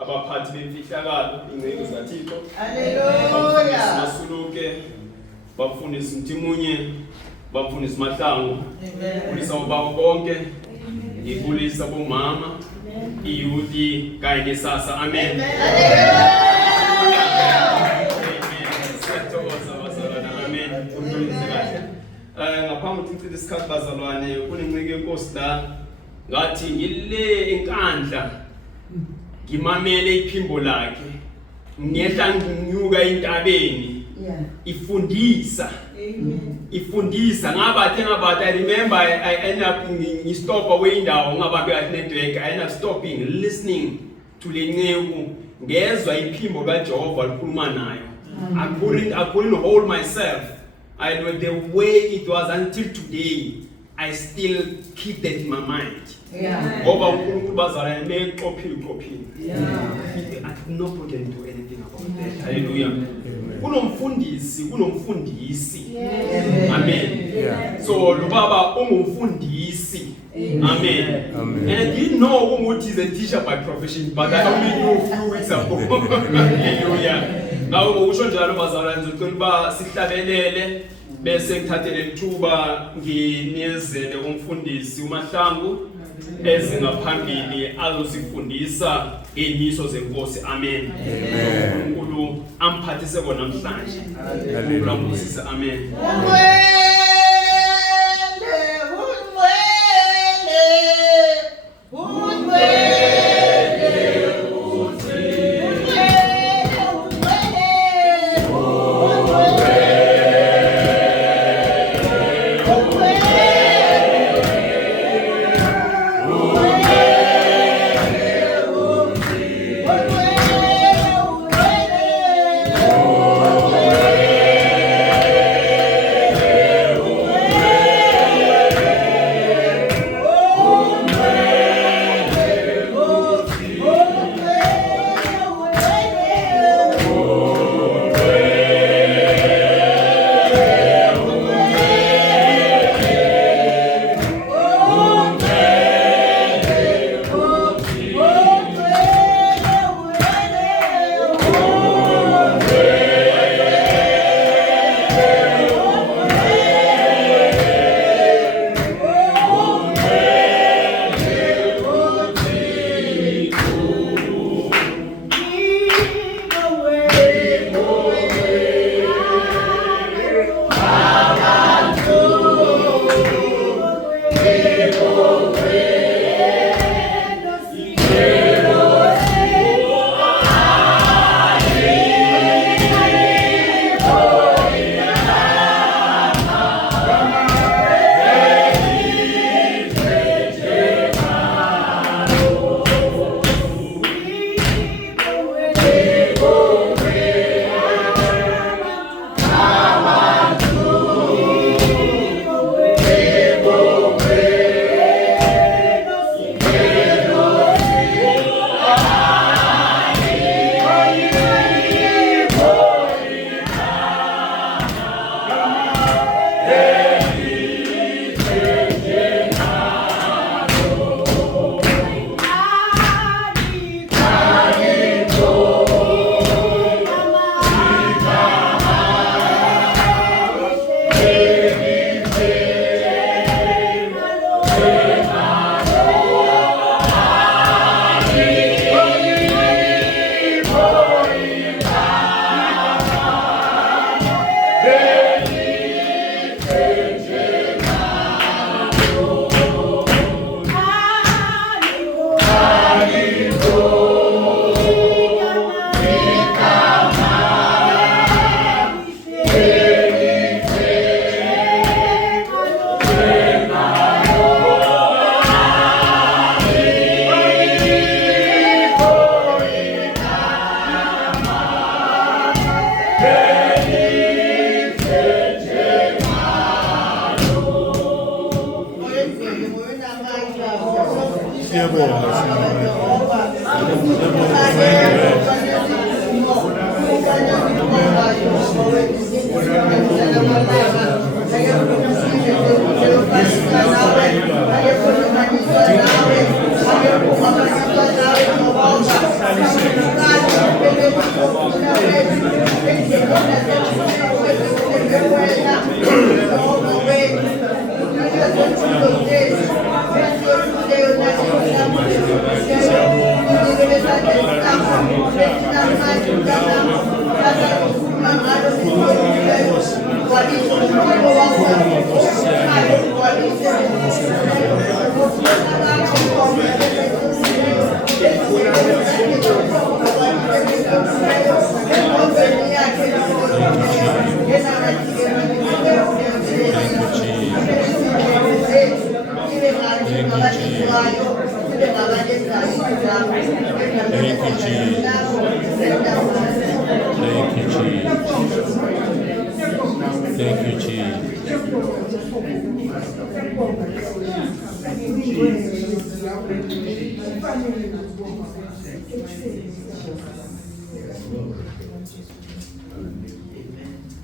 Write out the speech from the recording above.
abaphathi bemfihlakalo ingcebo zaThixo. Haleluya. Masuluke bafundisa Mtimunye, bafundisa Mahlangu, kulisa ubaba bonke, ikulisa bomama, iyuthi kanye nesasa. Amen. Ngaphambi kokuthi isikhathi bazalwane kunencike yenkosi la ngathi ngile enkandla ngimamele iphimbo lakhe ngiyehla nginyuka entabeni ifundisa ngabathe I remember I end up ngistop away indawo ngababe at network I end up stopping listening to le nceku ngezwe iphimbo kaJehova likhuluma nayo. I couldn't hold myself. I know the way it was until today, I still keep that in my mind. Ngoba uNkulunkulu bazalwane meqophile. I have no problem to anything about that. Hallelujah. Kunomfundisi. Amen. So lubaba ungumfundisi. Amen. And I didn't know Umuthi is a teacher by profession, but I only knew a few weeks ago. Hallelujah. Now usho njalo bazalwane ngicela sihlabelele bese ngithathele ithuba nginezele umfundisi uMahlangu ezingaphambili azosifundisa iniso zenkosi. Amen. uNkulunkulu amphathise bona namhlanje. UNkulunkulu amen.